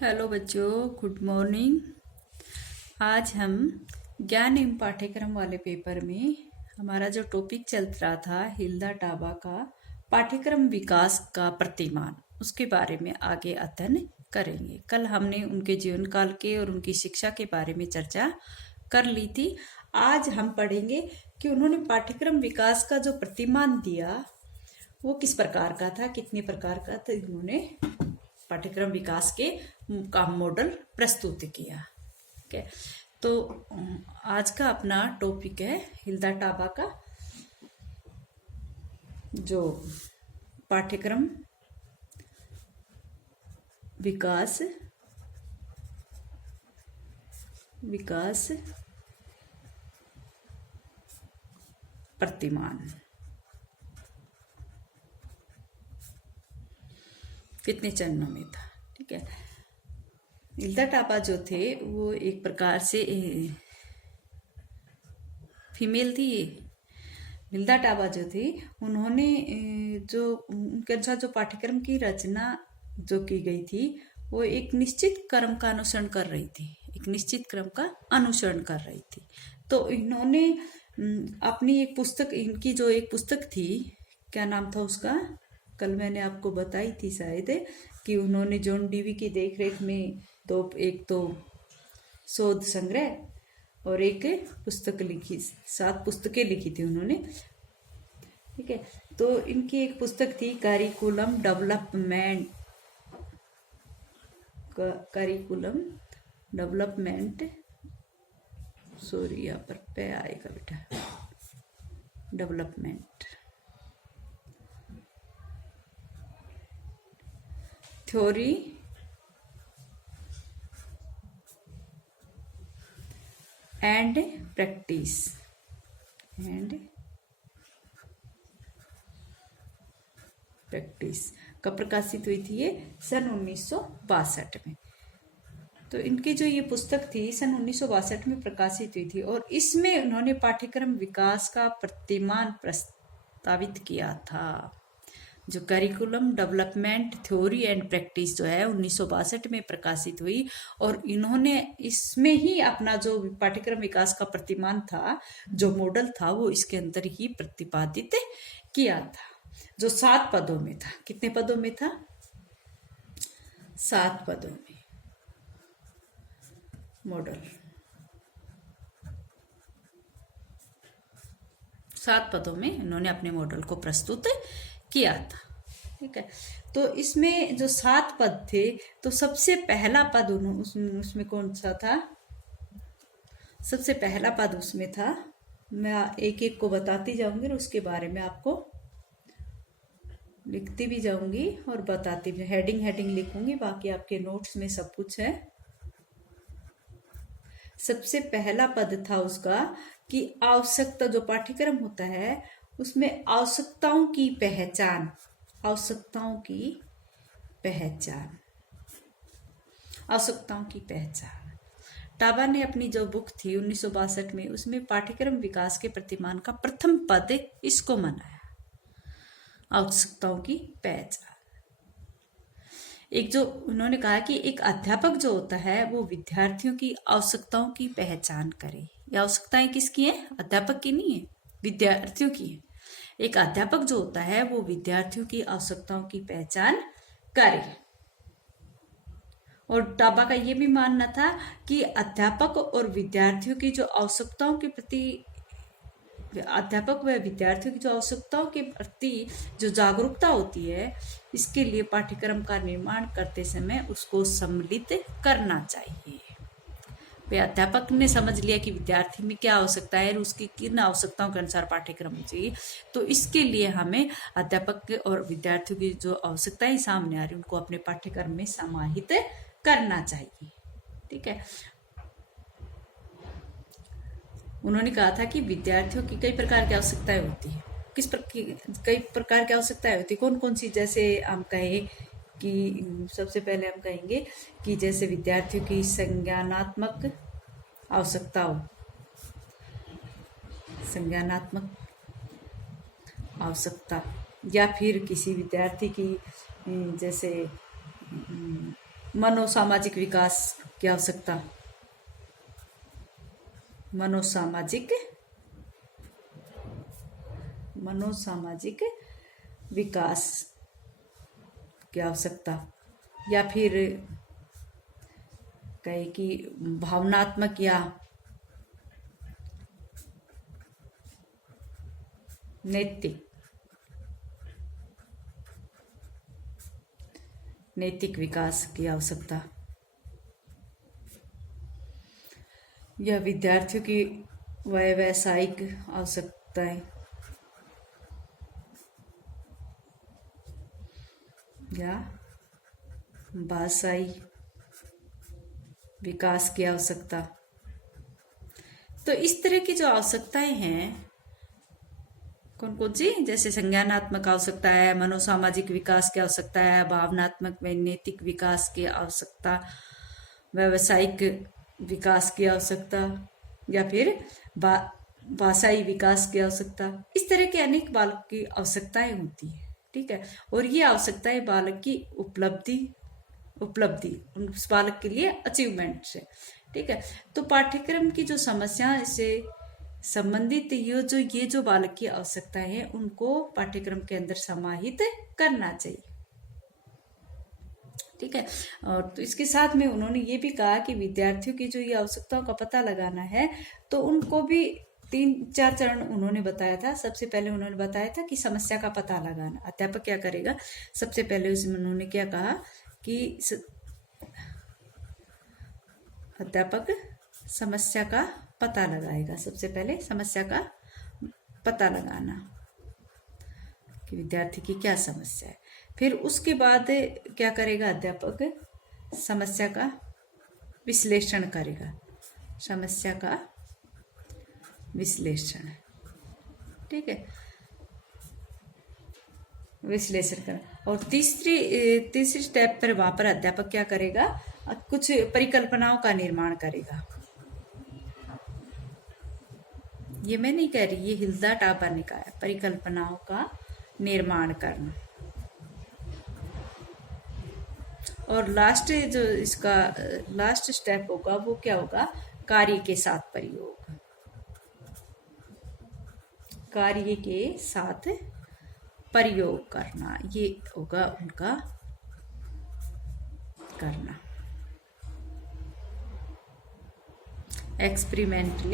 Hello बच्चों, good morning. आज हम ज्ञान एवं पाठ्यक्रम वाले पेपर में हमारा जो टॉपिक चल रहा था हिल्दा टाबा का पाठ्यक्रम विकास का प्रतिमान, उसके बारे में आगे अध्ययन करेंगे। कल हमने उनके जीवन काल के और उनकी शिक्षा के बारे में चर्चा कर ली थी। आज हम पढ़ेंगे कि उन्होंने पाठ्यक्रम विकास का जो प्रतिमान दिया वो किस प्रकार का था, कितने प्रकार का था। इन्होंने पाठ्यक्रम विकास के का मॉडल प्रस्तुत किया। ठीक है, तो आज का अपना टॉपिक है हिल्दा टाबा का जो पाठ्यक्रम विकास प्रतिमान कितने चरणों में था। ठीक है, हिल्दा टाबा जो थे वो एक प्रकार से फीमेल थी। हिल्दा टाबा जो थी उन्होंने जो उनके अनुसार जो पाठ्यक्रम की रचना जो की गई थी वो एक निश्चित क्रम का अनुसरण कर रही थी। तो इन्होंने अपनी एक पुस्तक, इनकी जो एक पुस्तक थी, क्या नाम था उसका, कल मैंने आपको बताई थी शायद, कि उन्होंने जॉन डीवी की देखरेख में एक तो शोध संग्रह और एक पुस्तक लिखी, 7 पुस्तकें लिखी थी उन्होंने। ठीक है, तो इनकी एक पुस्तक थी करिकुलम डेवलपमेंट, सॉरी यहाँ पर पे आएगा बेटा, डेवलपमेंट थ्योरी एंड प्रैक्टिस कब प्रकाशित हुई थी? ये सन 1962 में। तो इनकी जो ये पुस्तक थी सन 1962 में प्रकाशित हुई थी और इसमें उन्होंने पाठ्यक्रम विकास का प्रतिमान प्रस्तावित किया था। जो curriculum development theory and practice जो है 1962 में प्रकाशित हुई और इन्होंने इसमें ही अपना जो पाठ्यक्रम विकास का प्रतिमान था, जो मॉडल था, वो इसके अंदर ही प्रतिपादित किया था, जो 7 पदों में था। कितने पदों में था? 7 पदों में मॉडल, 7 पदों में इन्होंने अपने मॉडल को प्रस्तुत किया था। ठीक है, तो इसमें जो 7 पद थे, तो सबसे पहला पद उसमें कौन सा था? सबसे पहला पद उसमें था, मैं एक एक को बताती जाऊंगी और उसके बारे में आपको लिखती भी जाऊंगी और बताती भी, हेडिंग लिखूंगी, बाकी आपके नोट्स में सब कुछ है। सबसे पहला पद था उसका कि आवश्यकता, जो पाठ्यक्रम होता है उसमें आवश्यकताओं की पहचान। टाबा ने अपनी जो बुक थी 1962 में, उसमें पाठ्यक्रम विकास के प्रतिमान का प्रथम पद इसको मनाया, आवश्यकताओं की पहचान। एक जो उन्होंने कहा कि एक अध्यापक जो होता है वो विद्यार्थियों की आवश्यकताओं की पहचान करे। ये आवश्यकताएं किसकी हैं? अध्यापक की नहीं है, विद्यार्थियों की है। एक अध्यापक जो होता है वो विद्यार्थियों की आवश्यकताओं की पहचान करे। और टाबा का ये भी मानना था कि अध्यापक और विद्यार्थियों की जो आवश्यकताओं के प्रति, अध्यापक व विद्यार्थियों की जो आवश्यकताओं के प्रति जो जागरूकता होती है, इसके लिए पाठ्यक्रम का निर्माण करते समय उसको सम्मिलित करना चाहिए। अध्यापक ने समझ लिया कि विद्यार्थी में क्या आवश्यकता है, उसकी किन आवश्यकताओं के अनुसार पाठ्यक्रम चाहिए, तो इसके लिए हमें अध्यापक और विद्यार्थियों की जो आवश्यकताएं सामने आ रही उनको अपने पाठ्यक्रम में समाहित करना चाहिए। ठीक है, उन्होंने कहा था कि विद्यार्थियों की कई प्रकार की आवश्यकताएं होती है। कई प्रकार की आवश्यकताएं होती है, कौन कौन सी? जैसे हम कहें कि सबसे पहले हम कहेंगे कि जैसे विद्यार्थियों की संज्ञानात्मक आवश्यकता, या फिर किसी विद्यार्थी की जैसे मनोसामाजिक विकास की आवश्यकता, मनोसामाजिक विकास की आवश्यकता, या फिर कहे कि भावनात्मक या नैतिक विकास की आवश्यकता, या विद्यार्थियों की व्यावसायिक आवश्यकताएं, या भाषाई विकास की आवश्यकता। तो इस तरह की जो आवश्यकताएं हैं कौन कौन सी, जैसे संज्ञानात्मक आवश्यकता है, मनोसामाजिक विकास की आवश्यकता है, भावनात्मक व नैतिक विकास की आवश्यकता, व्यावसायिक विकास की आवश्यकता, या फिर भाषाई विकास की आवश्यकता। इस तरह के अनेक बालक की आवश्यकताएं होती है, ठीक है। और ये आवश्यकताएं बालक की उपलब्धि उस बालक के लिए अचीवमेंट है, ठीक है। तो पाठ्यक्रम की जो समस्या से संबंधित ये जो बालक की आवश्यकताएं हैं उनको पाठ्यक्रम के अंदर समाहित करना चाहिए, ठीक है। और तो इसके साथ में उन्होंने ये भी कहा कि विद्यार्थियों की जो ये आवश्यकताओं का पता लगाना है तो उनको भी 3-4 चरण उन्होंने बताया था। सबसे पहले उन्होंने बताया था कि समस्या का पता लगाना। अध्यापक क्या करेगा, सबसे पहले उसमें उन्होंने क्या कहा कि अध्यापक समस्या का पता लगाएगा। सबसे पहले समस्या का पता लगाना कि विद्यार्थी की क्या समस्या है। फिर उसके बाद क्या करेगा अध्यापक, समस्या का विश्लेषण करेगा, समस्या का विश्लेषण, ठीक है, विश्लेषण कर। और तीसरी स्टेप पर वहां पर अध्यापक क्या करेगा, कुछ परिकल्पनाओं का निर्माण करेगा। ये मैं नहीं कह रही, ये हिल्दा टाबा ने कहा है, परिकल्पनाओं का निर्माण करना। और लास्ट जो इसका लास्ट स्टेप होगा वो क्या होगा, कार्य के साथ प्रयोग, कार्य के साथ प्रयोग करना, ये होगा उनका करना। एक्सपेरिमेंटल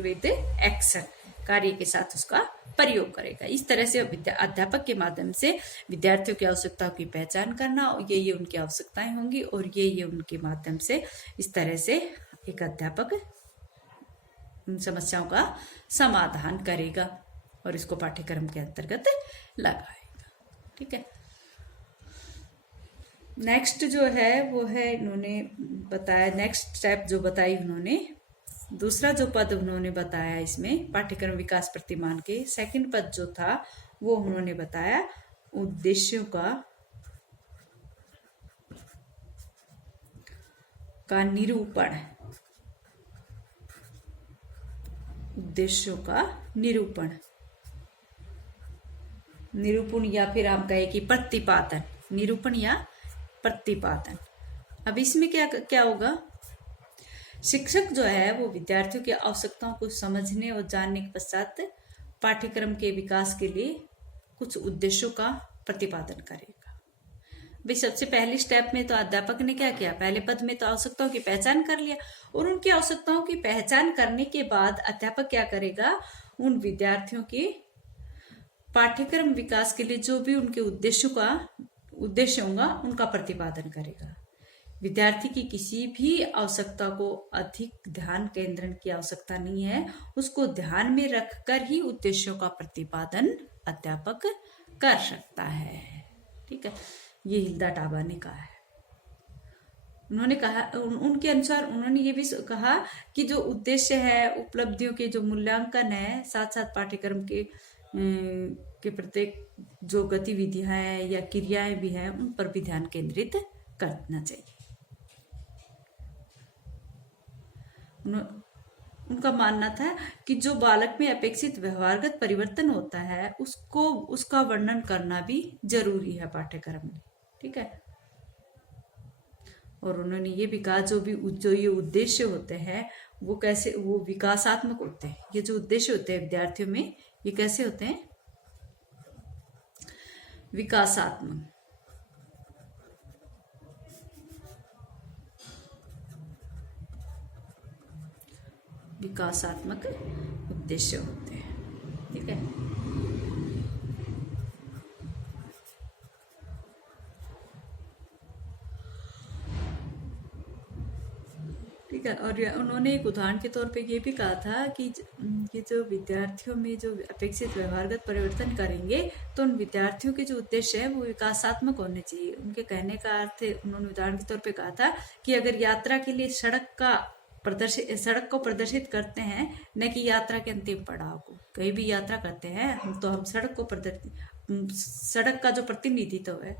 विद एक्शन, कार्य के साथ उसका प्रयोग करेगा। इस तरह से अध्यापक के माध्यम से विद्यार्थियों की आवश्यकताओं की पहचान करना, और ये उनकी आवश्यकताएं होंगी, और ये उनके माध्यम से इस तरह से एक अध्यापक उन समस्याओं का समाधान करेगा और इसको पाठ्यक्रम के अंतर्गत लगाएगा, ठीक है। नेक्स्ट जो है वो है, इन्होंने बताया नेक्स्ट स्टेप जो बताई उन्होंने, दूसरा जो पद उन्होंने बताया इसमें पाठ्यक्रम विकास प्रतिमान के सेकंड पद जो था वो उन्होंने बताया उद्देश्यों का निरूपण, उद्देश्यों का निरूपण या फिर हम कहें कि प्रतिपादन, निरूपण या प्रतिपादन। अब इसमें क्या होगा, शिक्षक जो है वो विद्यार्थियों की आवश्यकताओं को समझने और जानने के पश्चात पाठ्यक्रम के विकास के लिए कुछ उद्देश्यों का प्रतिपादन करेगा। भाई सबसे पहले स्टेप में तो अध्यापक ने क्या किया, पहले पद में तो आवश्यकताओं की पहचान कर लिया, और उनकी आवश्यकताओं की पहचान करने के बाद अध्यापक क्या करेगा, उन विद्यार्थियों के पाठ्यक्रम विकास के लिए जो भी उनके उद्देश्य होगा उनका प्रतिपादन करेगा। विद्यार्थी की किसी भी आवश्यकता को अधिक ध्यान केंद्रण की आवश्यकता नहीं है, उसको ध्यान में रखकर ही उद्देश्यों का प्रतिपादन अध्यापक कर सकता है, ठीक है। ये हिल्दा टाबा ने कहा है। उन्होंने कहा, उनके अनुसार उन्होंने ये भी कहा कि जो उद्देश्य है, उपलब्धियों के जो मूल्यांकन है, साथ साथ पाठ्यक्रम के प्रत्येक जो गतिविधियां हैं या क्रियाएं भी हैं उन पर भी ध्यान केंद्रित करना चाहिए। उनका मानना था कि जो बालक में अपेक्षित व्यवहारगत परिवर्तन होता है उसका वर्णन करना भी जरूरी है पाठ्यक्रम में, ठीक है। और उन्होंने ये भी कहा जो ये उद्देश्य होते हैं वो कैसे, वो विकासात्मक होते हैं। ये जो उद्देश्य होते हैं विद्यार्थियों में, ये कैसे होते हैं? विकासात्मक। विकासात्मक उद्देश्य होते हैं, ठीक है। ठीक है। और उन्होंने एक उदाहरण के तौर पे ये भी कहा था कि ये जो विद्यार्थियों में जो अपेक्षित व्यवहारगत परिवर्तन करेंगे तो उन विद्यार्थियों के जो उद्देश्य है वो विकासात्मक होने चाहिए। उनके कहने का अर्थ, उन्होंने उदाहरण के तौर पे कहा था कि अगर यात्रा के लिए सड़क को प्रदर्शित करते हैं, न कि यात्रा के अंतिम पड़ाव को। कहीं भी यात्रा करते हैं हम सड़क का जो प्रतिनिधित्व है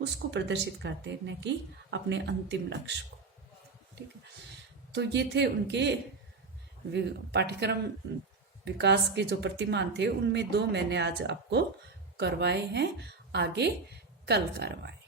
उसको प्रदर्शित करते हैं, न कि अपने अंतिम लक्ष्य को, ठीक है। तो ये थे उनके पाठ्यक्रम विकास के जो प्रतिमान थे, उनमें 2 मैंने आज आपको करवाए हैं, आगे कल करवाए।